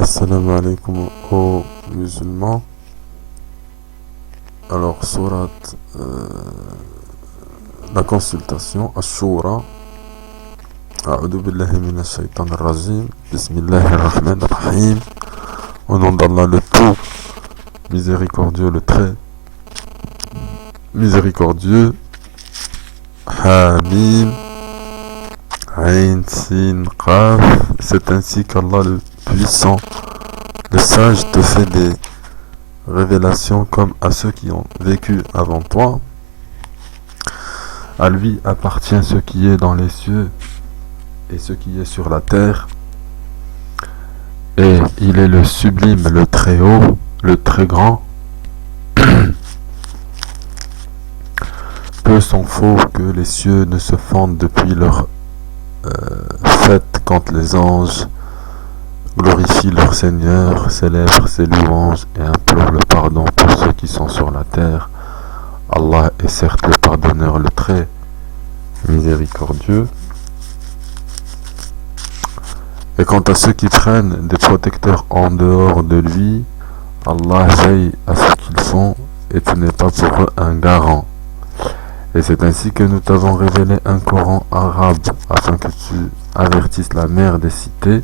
Assalamu alaikum aux musulmans. Alors, sourate, la consultation, Ash-Shura. A'udhu billahi minash shaitanir rajim. Bismillahir rahmanir rahim. Au nom d'Allah le tout miséricordieux, le très miséricordieux. Hamim. Ain, Sin, Qaf. C'est ainsi qu'Allah le puissant, le sage, te fait des révélations comme à ceux qui ont vécu avant toi. À lui appartient ce qui est dans les cieux et ce qui est sur la terre. Et il est le sublime, le très haut, le très grand. Peu sont faux que les cieux ne se fendent depuis leur fête quand les anges glorifient leur Seigneur, célèbrent ses louanges et implorent le pardon pour ceux qui sont sur la terre. Allah est certes le pardonneur, le très miséricordieux. Et quant à ceux qui prennent des protecteurs en dehors de lui, Allah veille à ce qu'ils font et tu n'es pas pour eux un garant. Et c'est ainsi que nous t'avons révélé un Coran arabe afin que tu avertisses la mère des cités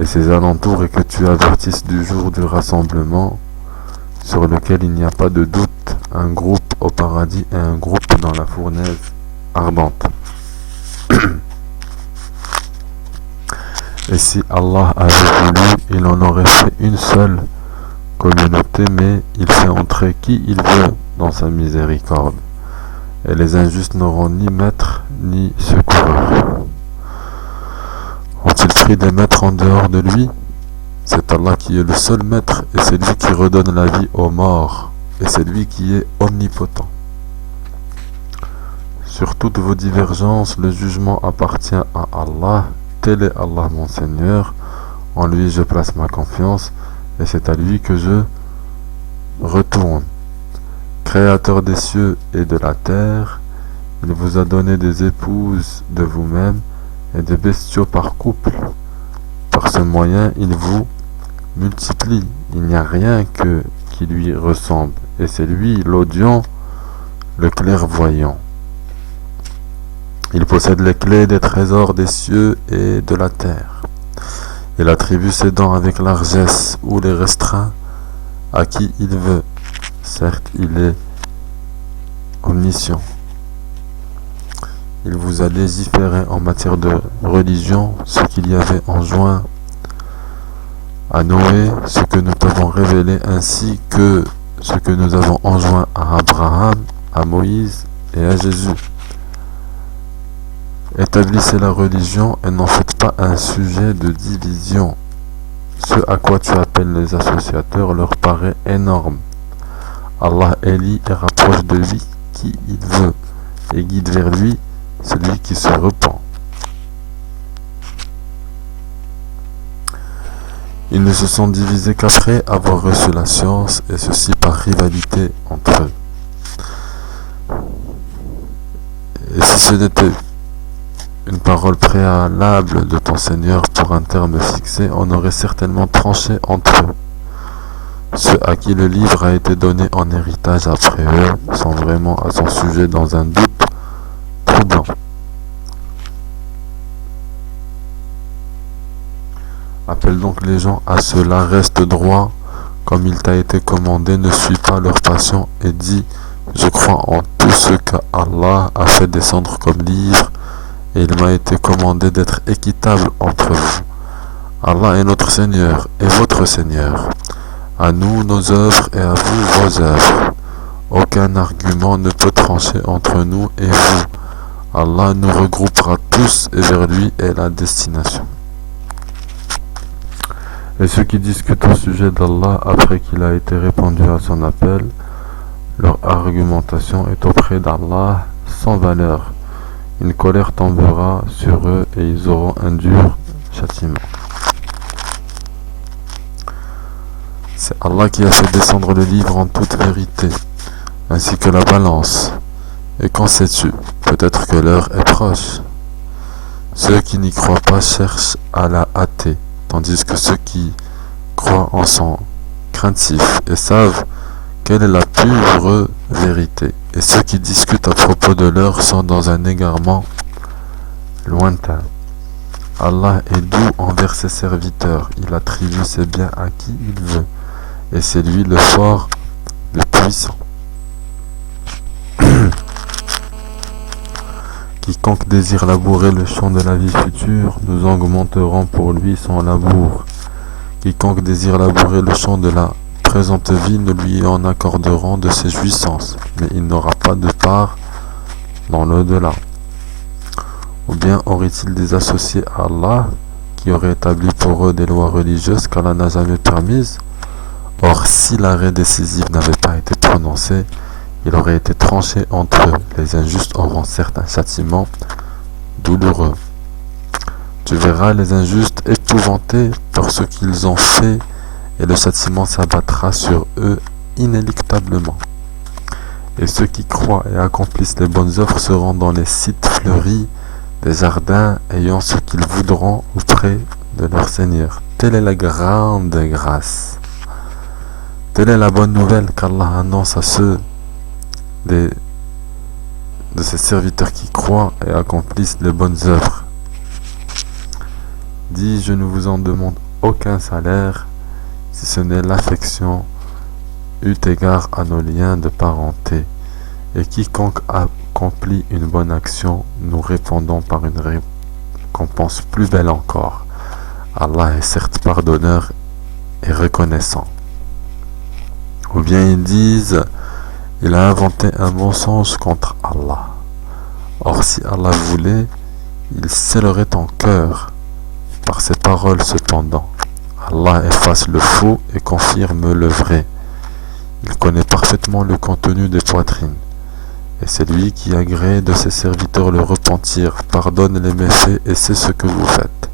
et ses alentours et que tu avertisses du jour du rassemblement sur lequel il n'y a pas de doute, un groupe au paradis et un groupe dans la fournaise ardente. Et si Allah avait voulu, il en aurait fait une seule communauté, mais il fait entrer qui il veut dans sa miséricorde. Et les injustes n'auront ni maître ni secoureur. Ont-ils pris des maîtres en dehors de lui? C'est Allah qui est le seul maître, et c'est lui qui redonne la vie aux morts, et c'est lui qui est omnipotent. Sur toutes vos divergences, le jugement appartient à Allah. Tel est Allah mon Seigneur, en lui je place ma confiance, et c'est à lui que je retourne. Créateur des cieux et de la terre, il vous a donné des épouses de vous-même et des bestiaux par couple. Par ce moyen, il vous multiplie. Il n'y a rien qui lui ressemble. Et c'est lui l'audient, le clairvoyant. Il possède les clés des trésors des cieux et de la terre. Il attribue ses dons avec largesse ou les restreint à qui il veut. Certes, il est omniscient. Il vous a légiféré en matière de religion ce qu'il y avait enjoint à Noé, ce que nous t'avons révélé, ainsi que ce que nous avons enjoint à Abraham, à Moïse et à Jésus. Établissez la religion et n'en faites pas un sujet de division. Ce à quoi tu appelles les associateurs leur paraît énorme. Allah élit et rapproche de lui qui il veut et guide vers lui celui qui se repent. Ils ne se sont divisés qu'après avoir reçu la science, et ceci par rivalité entre eux. Et si ce n'était une parole préalable de ton Seigneur pour un terme fixé, on aurait certainement tranché entre eux. Ceux à qui le livre a été donné en héritage après eux sont vraiment à son sujet dans un doute troublant. Appelle donc les gens à cela, reste droit comme il t'a été commandé, ne suis pas leur passion et dis, je crois en tout ce qu'Allah a fait descendre comme livre et il m'a été commandé d'être équitable entre vous. Allah est notre Seigneur et votre Seigneur. À nous nos œuvres et à vous vos œuvres. Aucun argument ne peut trancher entre nous et vous. Allah nous regroupera tous et vers lui est la destination. Et ceux qui discutent au sujet d'Allah après qu'il a été répondu à son appel, leur argumentation est auprès d'Allah sans valeur. Une colère tombera sur eux et ils auront un dur châtiment. C'est Allah qui a fait descendre le livre en toute vérité, ainsi que la balance. Et qu'en sais-tu? Peut-être que l'heure est proche. Ceux qui n'y croient pas cherchent à la hâter, tandis que ceux qui croient en sont craintifs et savent quelle est la pure vérité. Et ceux qui discutent à propos de l'heure sont dans un égarement lointain. Allah est doux envers ses serviteurs, il attribue ses biens à qui il veut, et c'est lui le fort, le puissant. Quiconque désire labourer le champ de la vie future, nous augmenterons pour lui son labour. Quiconque désire labourer le champ de la présente vie, nous lui en accorderons de ses jouissances, mais il n'aura pas de part dans l'au-delà. Ou bien aurait-il des associés à Allah qui auraient établi pour eux des lois religieuses qu'Allah n'a jamais permises? Or, si l'arrêt décisif n'avait pas été prononcé, il aurait été tranché entre eux. Les injustes auront certes un châtiment douloureux. Tu verras les injustes épouvantés par ce qu'ils ont fait, et le châtiment s'abattra sur eux inéluctablement. Et ceux qui croient et accomplissent les bonnes œuvres seront dans les sites fleuris des jardins, ayant ce qu'ils voudront auprès de leur Seigneur. Telle est la grande grâce. Telle est la bonne nouvelle qu'Allah annonce à ceux de ses serviteurs qui croient et accomplissent les bonnes œuvres. Dis, je ne vous en demande aucun salaire, si ce n'est l'affection eut égard à nos liens de parenté. Et quiconque accomplit une bonne action, nous répondons par une récompense plus belle encore. Allah est certes pardonneur et reconnaissant. Ou bien ils disent, il a inventé un mensonge contre Allah. Or si Allah voulait, il scellerait ton cœur par ses paroles cependant. Allah efface le faux et confirme le vrai. Il connaît parfaitement le contenu des poitrines. Et c'est lui qui agrée de ses serviteurs le repentir, pardonne les méfaits et sait ce que vous faites.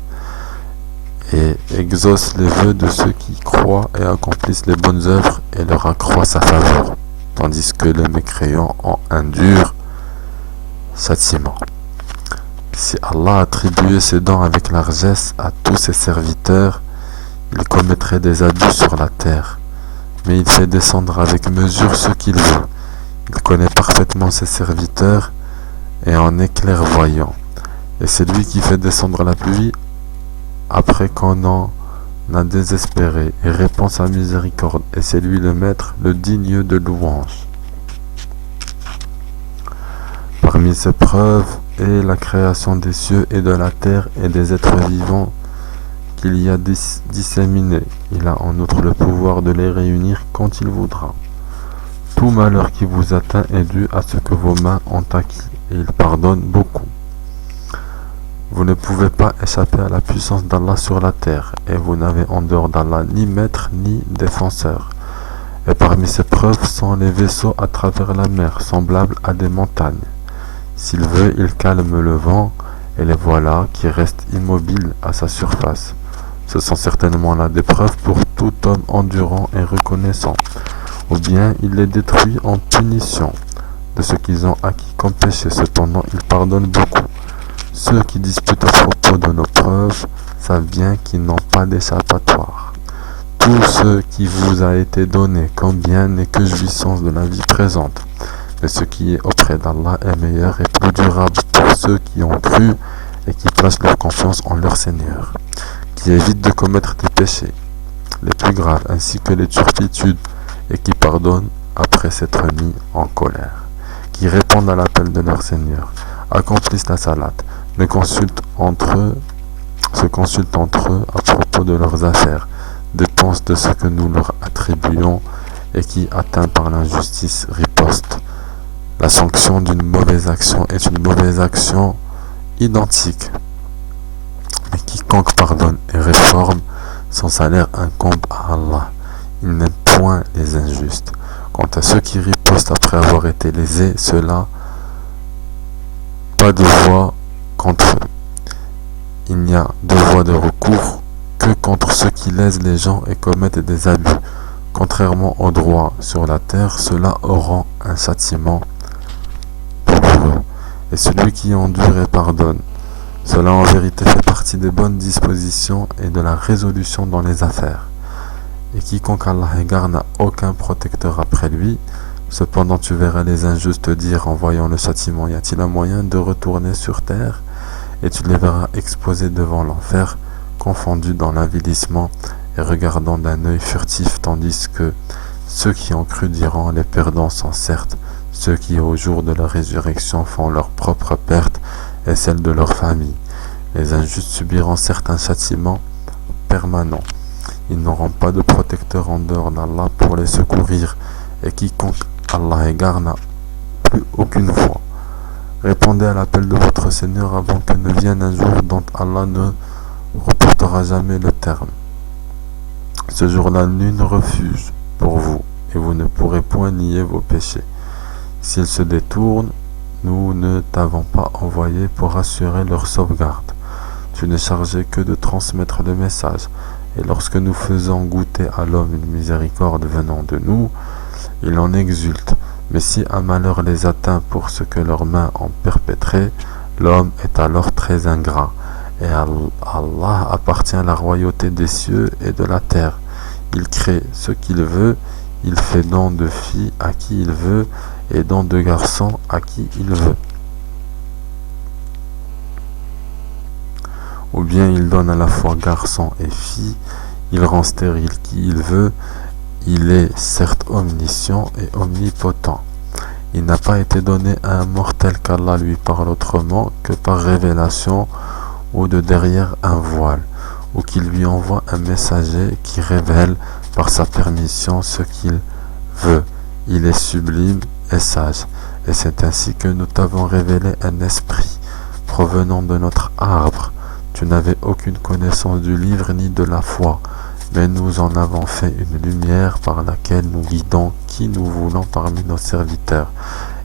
Et exauce les vœux de ceux qui croient et accomplissent les bonnes œuvres et leur accroît sa faveur, tandis que les mécréants ont un dur châtiment. Si Allah attribuait ses dons avec largesse à tous ses serviteurs, il commettrait des abus sur la terre. Mais il fait descendre avec mesure ce qu'il veut. Il connaît parfaitement ses serviteurs et en est clairvoyant. Et c'est lui qui fait descendre la pluie après qu'on en a désespéré et répand sa miséricorde. Et c'est lui le maître, le digne de louange. Parmi ses preuves est la création des cieux et de la terre et des êtres vivants qu'il y a disséminés. Il a en outre le pouvoir de les réunir quand il voudra. Tout malheur qui vous atteint est dû à ce que vos mains ont acquis, et il pardonne beaucoup. Vous ne pouvez pas échapper à la puissance d'Allah sur la terre, et vous n'avez en dehors d'Allah ni maître ni défenseur. Et parmi ces preuves sont les vaisseaux à travers la mer, semblables à des montagnes. S'il veut, il calme le vent, et les voilà qui restent immobiles à sa surface. Ce sont certainement là des preuves pour tout homme endurant et reconnaissant. Ou bien il les détruit en punition de ce qu'ils ont acquis comme péché. Cependant, il pardonne beaucoup. Ceux qui disputent à propos de nos preuves savent bien qu'ils n'ont pas d'échappatoire. Tout ce qui vous a été donné comme bien n'est que jouissance de la vie présente. Mais ce qui est auprès d'Allah est meilleur et plus durable pour ceux qui ont cru et qui placent leur confiance en leur Seigneur, qui évitent de commettre des péchés les plus graves ainsi que les turpitudes et qui pardonnent après s'être mis en colère, qui répondent à l'appel de leur Seigneur, accomplissent la salat, se consultent entre eux à propos de leurs affaires, dépensent de ce que nous leur attribuons et qui, atteint par l'injustice, riposte. La sanction d'une mauvaise action est une mauvaise action identique. Mais quiconque pardonne et réforme, son salaire incombe à Allah. Il n'aime point les injustes. Quant à ceux qui ripostent après avoir été lésés, ceux-là, pas de voie contre eux. Il n'y a de voie de recours que contre ceux qui lèsent les gens et commettent des abus. Contrairement aux droits sur la terre, ceux-là auront un châtiment douloureux. Et celui qui endure et pardonne, Cela en vérité fait partie des bonnes dispositions et de la résolution dans les affaires. Et quiconque Allah égare n'a aucun protecteur après lui. Cependant tu verras les injustes dire en voyant le châtiment, y a-t-il un moyen de retourner sur terre? Et tu les verras exposés devant l'enfer, confondus dans l'avilissement et regardant d'un œil furtif, tandis que ceux qui ont cru diront, les perdants sont certes ceux qui au jour de la résurrection font leur propre perte et celle de leur famille. Les injustes subiront certains châtiments permanents. Ils n'auront pas de protecteur en dehors d'Allah pour les secourir, et quiconque Allah égare n'a plus aucune foi. Répondez à l'appel de votre Seigneur avant que ne vienne un jour dont Allah ne reportera jamais le terme. Ce jour-là, nul refuge pour vous, et vous ne pourrez point nier vos péchés. S'ils se détournent, nous ne t'avons pas envoyé pour assurer leur sauvegarde. Tu n'es chargé que de transmettre le message, et lorsque nous faisons goûter à l'homme une miséricorde venant de nous, il en exulte. Mais si un malheur les atteint pour ce que leurs mains ont perpétré, l'homme est alors très ingrat. Et à Allah appartient la royauté des cieux et de la terre. Il crée ce qu'il veut, il fait don de filles à qui il veut, et don de garçons à qui il veut. Ou bien il donne à la fois garçons et filles, il rend stérile qui il veut, il est certes omniscient et omnipotent. Il n'a pas été donné à un mortel qu'Allah lui parle autrement que par révélation ou de derrière un voile, ou qu'il lui envoie un messager qui révèle par sa permission ce qu'il veut. Il est sublime et sage, et c'est ainsi que nous t'avons révélé un esprit provenant de notre arbre. Tu n'avais aucune connaissance du livre ni de la foi, mais nous en avons fait une lumière par laquelle nous guidons qui nous voulons parmi nos serviteurs.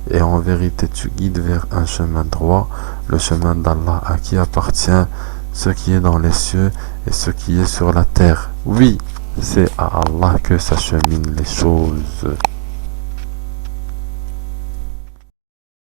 Et en vérité tu guides vers un chemin droit, le chemin d'Allah à qui appartient ce qui est dans les cieux et ce qui est sur la terre. Oui, c'est à Allah que s'acheminent les choses.